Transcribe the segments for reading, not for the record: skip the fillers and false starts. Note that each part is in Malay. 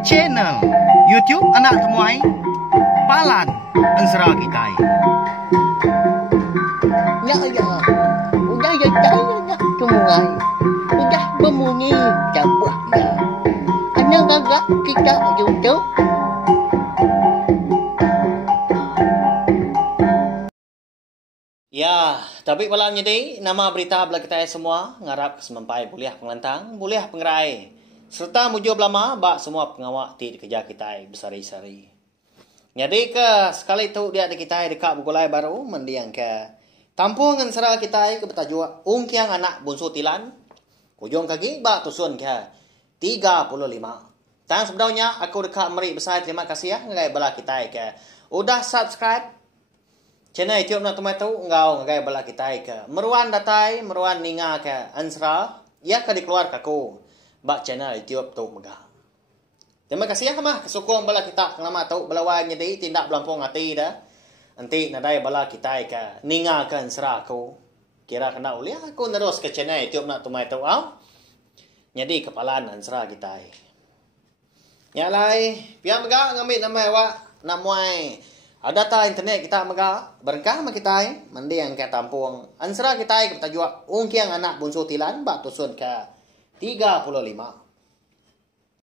Channel YouTube anak temuai Palan Ansara kita. Ya ya, udah ya tak temuai, udah berbunyi cabutnya. Anak gagak kita YouTube. Ya, tapi malam jadi nama berita bela kita semua ngarap kesemampai buliah pengelantang, buliah pengerai. Serta mujur lama bak semua pengawak di kerja kita besari-sari. Jadi ke sekali tu dia di kita dekat Bugulai baru mendiang ke Tampung Ansara kita ke bertajuk Ungkiang Anak Bunsu Tilan. Kujung kaki bak tusun ke 35. Dan sebenarnya aku dekat meri besar terima kasih ya ngai bala kita ke udah subscribe channel YouTube nak temai tu ngau ngai bala kita ke meruan datai meruan ninga ke Ansara ya ke dikeluar kaku bak channel YouTube tu megah. Terima kasih ya mah kesukong bala kita kelama tu bala wan jadi tindak belampung hati dah. Nanti nadai bala kita ke ninga ke Ansara aku. Kira kena uliah aku terus ke channel YouTube nak temai tu au. Jadi kepalaan Ansara kita. Ya lai, pihak megah ngambil nama awak namuai. Ada ta internet kita megah berkah mak kita mandi yang ke Tampung Ansara kita ke bertajuk Ungkiang Anak Bunsu Tilan bak tusun ke 35.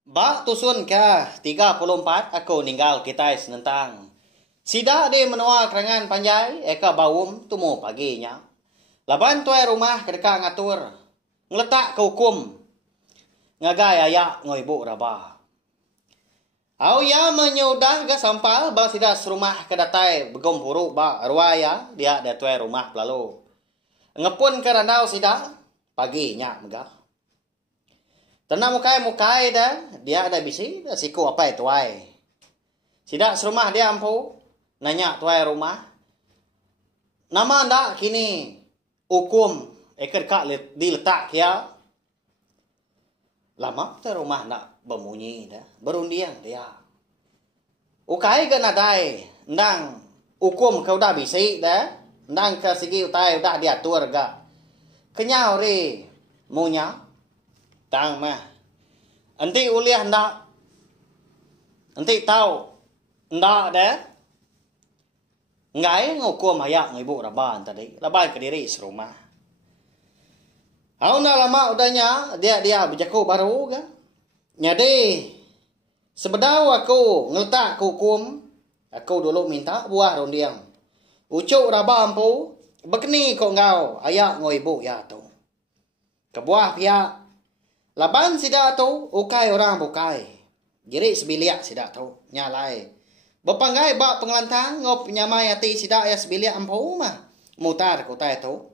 Bak tusun ke 34 aku ninggal kita senentang. Sida di menua kerangan panjai eka bawum tumu paginya. Laban tuai rumah kedeka ngatur. Ngeletak ke hukum. Ngagai ayak ngoibu rabah. Au ya menyudah ke sampal bal sida serumah kedatai begom huruk ba arwaya dia ada tuai rumah lalu. Ngepun ke randau sida paginya megah. Tenang mukai dah dia ada bisi siku apa itu tuai. Sida serumah dia ampu nanya tuai rumah. Nama ndak kini hukum eker kak diletak ya. Lama tu rumah nak bemunyi dah berundiang dia. Ukai ke nadai ndang hukum kau dah bisi dah ndang ke segi utai dah diatur ga. Kenyau ri munya tang mah. Nanti uliah ndak. Nanti tahu ndak dah. Ngai ngukum ayak ngibu raban tadi. Raban ke diri serumah. Auna lama udahnya dia berjaku baru kan. Jadi sebedau aku ngeletak hukum aku dulu minta buah rondiang. Ucuk raba ampu bekni kok ngau ayak ngoibu ya tu. Kebuah pihak laban sida tu ukai orang bukai. Jadi sebiliak sida tu nyalai. Bepanggai bak pengelantang ngop nyamai hati sida ya sebiliak ampu mah. Mutar kutai tu.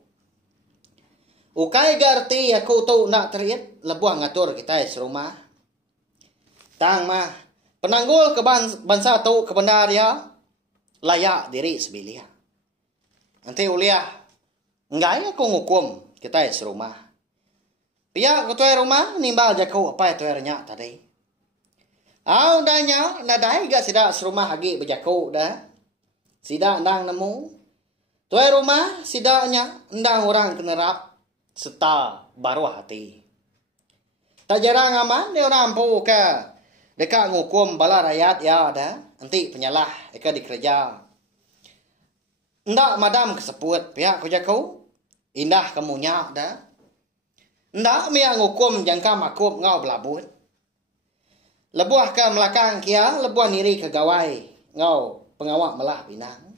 Ukai garti aku tu nak teriak lebuah ngatur kita serumah. Tang mah penanggul ke bangsa tu ke benar ya layak diri sebiliak. Nanti uliah enggak aku ngukum kita serumah. Pihak ketua rumah nimbal jaku apa itu ernya tadi. Au danya nadai gak sida serumah lagi berjaku dah. Sida ndang nemu. Tuai rumah sidanya ndang orang kenerap serta baru hati. Tak jarang aman dia orang ampu ke dekat ngukum bala rakyat ya ada. Nanti penyalah eka dikerja. Ndak madam keseput pihak kujaku. Indah kemunya dah. Ndak mia ngukum jangka makup ngau belabut. Lebuah ke melakang kia, lebuah niri ke gawai. Ngau pengawak melah pinang.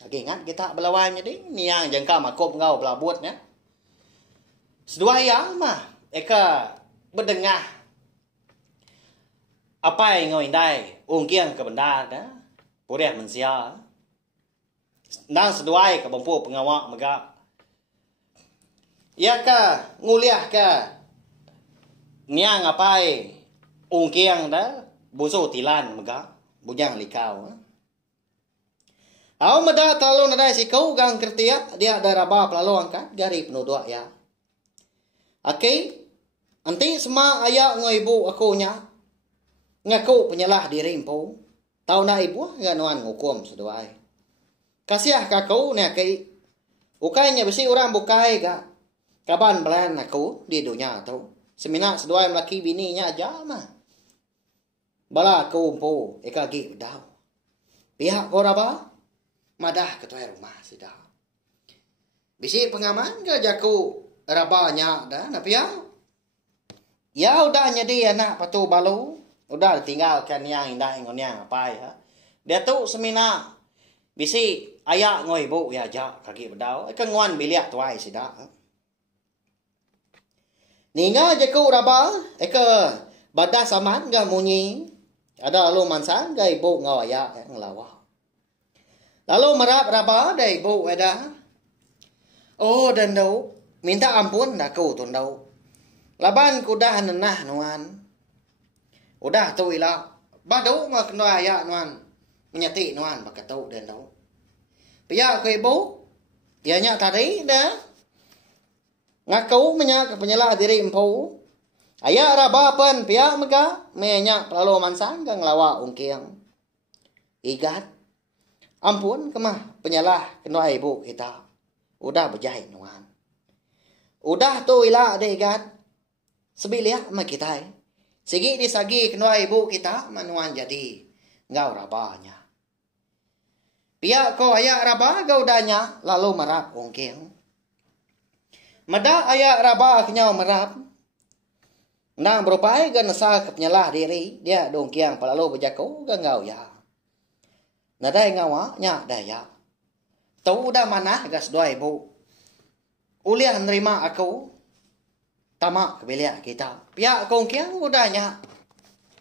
Lagi ingat kita belawai jadi ni yang jangka makup ngau belabutnya. Sedua yang mah eka berdengah apa yang ngau indai ungkiang ke benda dah. Puriah mensia. Nang seduai ke bampu pengawak megak. Ya ka nguliah ka niang apai ungkiang dah busu tilan megak bujang likau. Au meda terlalu nadai sikau gang kertia dia ada raba pelalu angkat gari penuduk ya. Okey. Nanti semua ayak ngoibu aku nya ngaku penyalah diri empu. Tahu na ibu nganuan ngukum seduai. Kasiah kakau ni kai. Ukainya besi orang bukai ga. Kaban belan aku di dunia tu. Semina seduai melaki bininya aja mah. Bala kumpo eka gi bedau. Pihak ko raba madah ke tuai rumah sida. Bisi pengaman ke jaku rabanya dah na pihak. Ya udah jadi anak patu balu. Udah tinggalkan yang indah ngon yang apa ya. Dia tu semina bisi ayak ngoi bu ya ja kaki bedau. Eka nguan biliak tuai sida. Ninga jaku raba eka badah saman ga munyi. Ada lalu mansan ga ibu ngawaya ngelawa. Lalu merap raba da ibu ada. Oh dan dau minta ampun dah kau tun dau. Laban kudah nenah nuan. Udah tu ila. Badau mak noaya nuan. Menyati nuan bakatau dan dau. Pia ke ibu. Ianya tadi dah. Ngaku menyak penyelah diri empu. Ayah rabapan pia mega menyak lalu mansan gang lawa ungkiang. Igat. Ampun kemah penyelah kenua ibu kita. Udah berjahit nuan. Udah tu ila de igat. Sebilia mak kita. Sigi disagi kenua ibu kita manuan jadi ngau rabanya. Pia ko ayah raba gaudanya lalu merap ungkiang. Mada ayah raba kenyau merap. Nang berupai gan nasa kepenyalah diri. Dia dongkiang palalu berjaku gan ngau ya. Nadai ngawa nya daya. Tahu dah mana gas dua ibu. Uliah nerima aku. Tamak kebelia kita. Pihak kongkiang udahnya.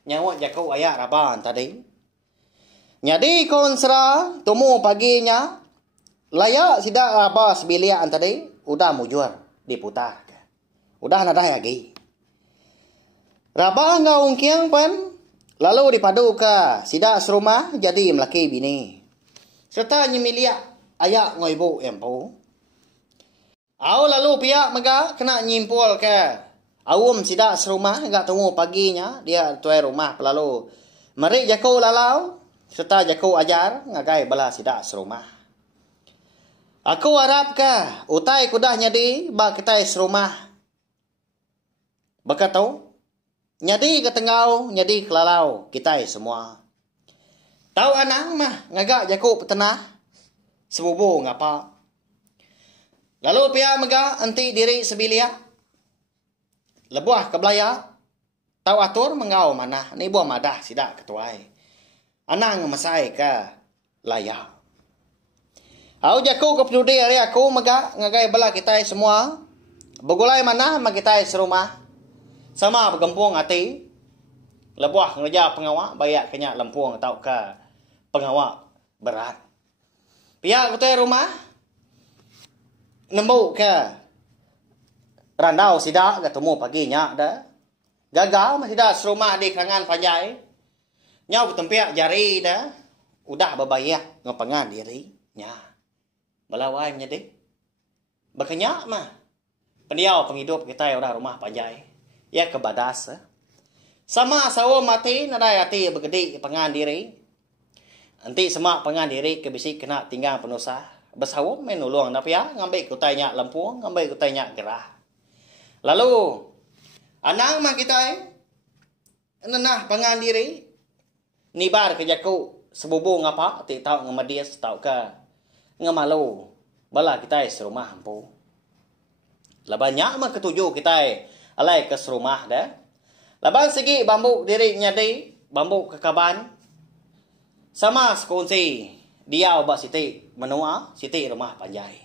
Nyawa jaku ayah raban tadi. Nyadi konsra tumu paginya. Layak sidak raba sebilian tadi. Udah mujur. Diputar. Udah nadah lagi. Rabah ngaung kiang pan. Lalu dipadu ke sidak serumah jadi melaki bini. Serta nyemilia ayak ngoibu empu. Au lalu pihak mega kena nyimpul ke. Awum sidak serumah enggak tunggu paginya. Dia tuai rumah lalu. Mari jaku lalau. Serta jaku ajar ngagai bala sidak serumah. Aku harap ke utai kudah nyadi ba ketai serumah. Bakatau nyadi ketengau nyadi kelalau kitai semua. Tahu anang mah ngagak jaku petenah sebubu ngapa. Lalu pihak mega enti diri sebilia. Lebuah ke belaya. Tahu atur mengau mana ni buah madah sidak ketuai. Anang masai ke layak. Au jaku ke pendudi hari aku mega ngagai bala kita semua. Begulai mana mak kita serumah. Sama bergempung hati. Lebuah ngeja pengawak bayak kenyak lempung tau ke pengawak berat. Pihak kita rumah nemu ke randau sidak ketemu paginya dah. Gagal masih dah serumah di kerangan panjai. Nyau betempiak jari dah. Udah bebayah ngepengan diri. Nya. Balawai menjadi. Berkenyak mah. Pendiau penghidup kita udah rumah panjai. Ya kebadas. Sama sawo mati nadai hati bergedi pengan diri. Nanti semak pengan diri kebisi kena tinggal penusah. Bersawum main ulung tapi ya ngambil kutanya lempuang, ngambil kutanya gerah. Lalu anang mah kita nenah pengan diri. Nibar kejaku sebubu ngapa ti tahu ngamadias tahu ke ngamalu bala kita serumah ampu. Labannya mah ketujuh kita alai ke serumah dah. Laban segi bambu diri nyadi bambu kekaban. Sama sekunci dia ubah siti menua siti rumah panjai.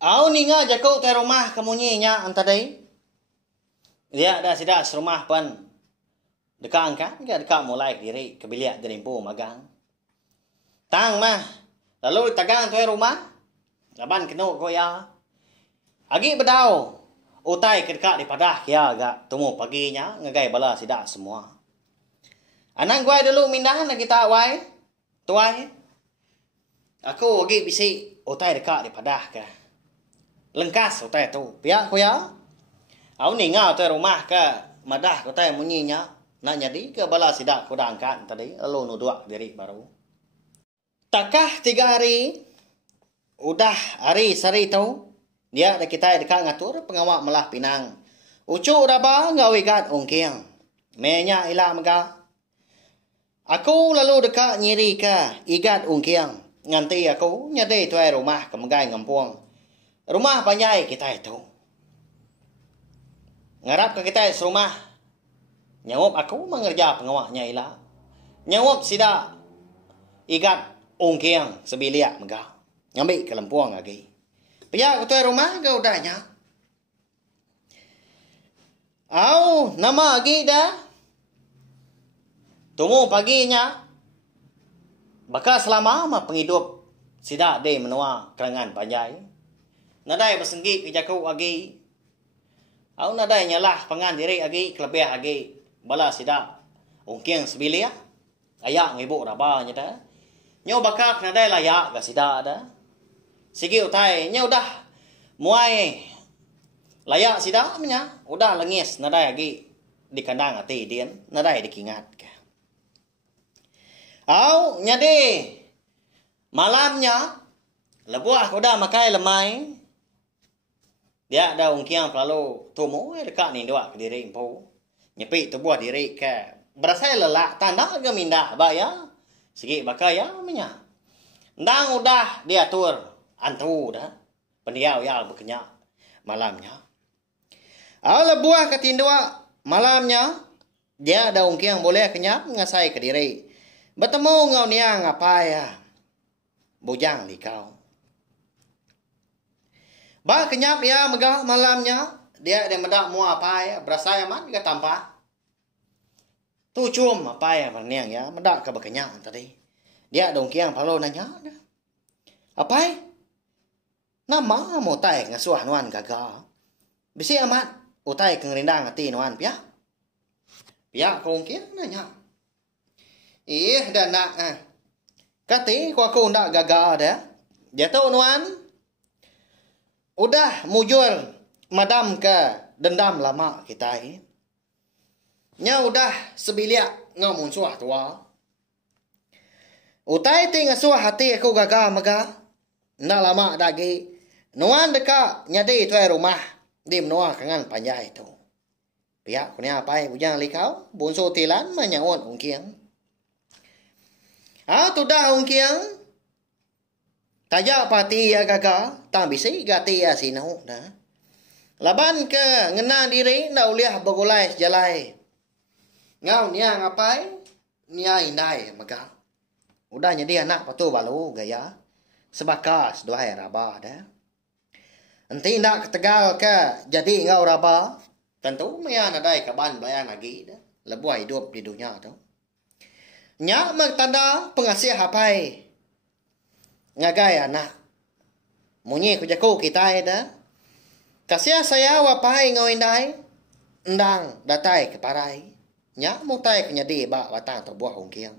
Au ninga jaku te rumah kemunyinya antadai. Dia dah sidak serumah pan. Dekat angkat dekat mulai diri kebiliak derimpu magang. Tang mah lalu tagang tuai rumah. Laban kenu goya. Agi bedau. Utai kedekat di padah kia agak temu paginya ngagai bala sidak semua. Anang guai dulu mindahan lagi tak wai. Tuai. Aku agi bisi utai dekat di padah ke. Lengkas utai tu. Pihak ku ya. Au ni ngau tuai rumah ke madah utai munyinya. Nak jadi ke bala sidak ku dah angkat tadi. Lalu nuduak diri baru. Takah 3 hari. Udah hari sari tu. Dia ada kita dekat ngatur pengawak melah pinang. Ucuk raba ngau igat ungkiang. Menya ila mega. Aku lalu dekat nyiri ka igat ungkiang. Nganti aku nyade tuai rumah ke megai ngampuang. Rumah panjai kita itu. Ngarap ke kita serumah. Nyawap aku mengerja pengawaknya ila. Nyawap sida igat ungkiang sebiliak mega. Ngambil ke lempuang lagi. Pihak ke tuai rumah ke udahnya. Au, nama lagi dah. Tumu paginya. Bakal selama mah penghidup sida de menua kerangan panjai. Nadai bersenggi kejaku lagi. Au nadai nyalah pangan diri lagi kelebih lagi. Bala sida ungkiang sebilia. Ayak ngibu raba nya dah. Nyo bakal nadai layak ga sida dah. Sigi utai nya udah muai layak sida nya udah lengis nadai lagi di kandang ati dian nadai dikingat ke. Au nyade malamnya lebuah udah makai lemai dia ada ungkiang lalu tumu dekat ni dua ke diri empu nyepi tubuh diri ke berasa lelak tanda ke minda ba ya sigi bakaya nya ndang udah diatur antu dah pendiau ya berkenyak malamnya. Ala buah ketindua malamnya dia ada ungkiang boleh kenyap ngasai ke diri. Bertemu ngau niang apa ya? Bujang likau. Ba kenyap ya megah malamnya dia ada medak mu apa ya? Berasa ya man ke tampak. Tu cum apa ya niang ya medak ke berkenyak tadi. Dia ada ungkiang palo nanya. Apa? Nama mau tai ngasuh nuan gagal. Bisi amat utai kengerindang hati nuan pia. Pia kongkiang nanya. Dan nak kati ku aku ndak gagal dah. Dia tahu nuan. Udah mujur madam ke dendam lama kita ini. Nya udah sebiliak ngau munsuah tua. Utai ting ngasuh hati aku gagal mega. Ndak lama lagi. Nuan dekat nyadi tuai rumah. Di menua kangan panjai itu. Pihak kunia apa bujang likau. Bunsu tilan menyawut ungkiang. Tu dah ungkiang. Tajak pati ya gaga. Tang bisi gati ya sinau. Laban ke ngena diri. Nda uliah begulai sejalai. Ngau niang apa nia indai mega. Udah jadi anak patu balu gaya. Sebakas doai raba dah. Nanti nak ketegal ke jadi ngau raba. Tentu maya nadai kaban bayan lagi dah. Lebuah hidup di dunia tu. Nya magtanda pengasih hapai. Ngagai anak. Munyi kujaku kita dah. Kasih saya wapai ngau indai. Endang datai ke parai. Nya mutai kenyadi bak batang terbuah ungkiang.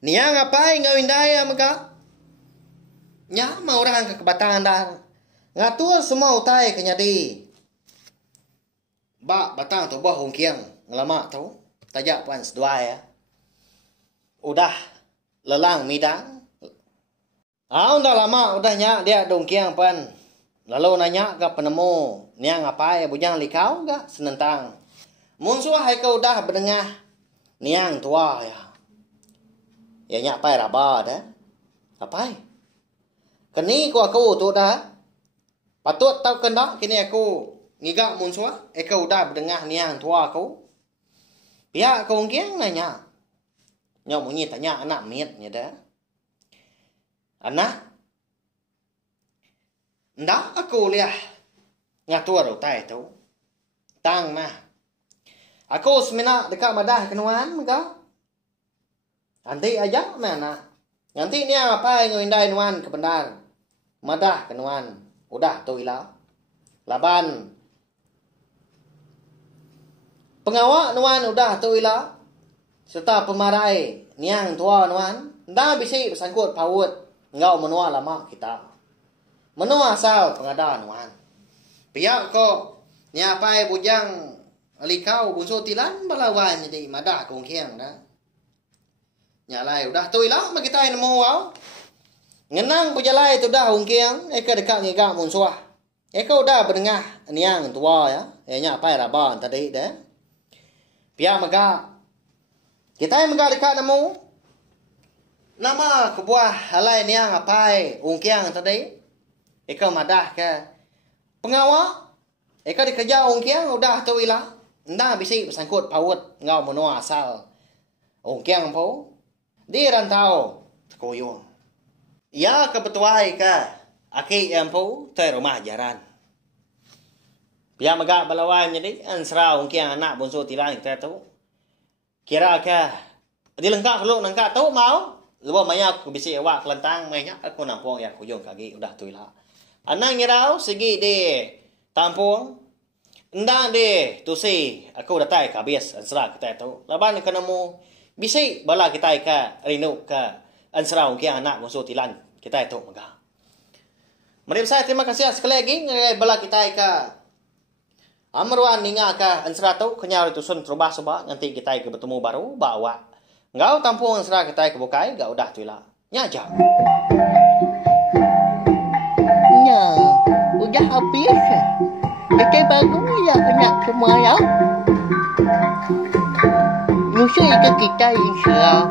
Nia ngapai ngau indai amega. Nya mau orang ke kebatangan dah. Ngatur semua utai kenyadi. Bak batang tu buah ungkiang. Ngelama tu. Tajak puan sedua ya. Udah lelang midang. Udah lama udah nyak dia dongkiang puan. Lalu nanya ke penemu. Niang apa ya bujang likau gak senentang. Munsuah hai kau udah berdengah. Niang tua ya. Ya nyak pai raba dah. Apa? Kini aku tu dah. Patut tahu kena kini aku ngigak munsuah. Kau udah berdengah niang tua aku. Pihak kau ngiang nanya. Nyok munyi tanya anak mietnya dah. Anak. Ndak aku liah. Ngatur utai tu. Tang mah. Aku semena dekat madah kenuan mega. Nanti aja mana. Nanti ni apa yang ngindai nuan ke benar. Madah kenuan. Udah tu ilah. Laban. Pengawak nuan udah tu ilah. Serta pemarai niang tua nuan. Nda bisi bersangkut paut. Ngau menua lama kita. Menua asal pengada nuan. Pihak ko. Ni apa bujang likau bunso tilan balawan jadi madah kongkiang dah. Nyalai udah tu ilah kita nemu wow. Ngenang bujalai tu dah ungkiang. Eka dekat ngigak munsuah. Eko udah berdengar niang tua ya. Nya apa ya rabon tadi deh. Pia maga. Kita yang maga dekat namu. Nama kebuah halai niang apa ungkiang tadi. Eko madah ke pengawak. Eko dikerja ungkiang udah tu ilah. Nda bisi bersangkut paut ngau menua asal. Ungkiang po. Di rantau koyong. Ya kebetuai ka. Aki yang po tay rumah jaran. Pia maga balawai menjadi ansra ungkiang anak bonso tilang kita tu. Kira ka di lengkap lu nangka tu mau. Lupa maya aku bisi awak kelentang mainnya aku nampung ya kuyong kaki udah tu lah. Anang ngirau segi di tampung. Ndang de tu si aku datai ka bias ansra kita tu. Laban kana mu bisi bala kita ka rinu ka ansra ungkiang anak bonso tilang kita tu maga. Mari saya terima kasih sekali lagi ngai bala kita ka Amruan ninga ka ansra tu kenyau itu sun terubah sebab nanti kita ke bertemu baru bawa. Ngau tampung ansra kita ke bukai gak udah tu lah. Nya aja. Ya, udah habis. Kita baru ya anak semua ya. Nusa itu kita insya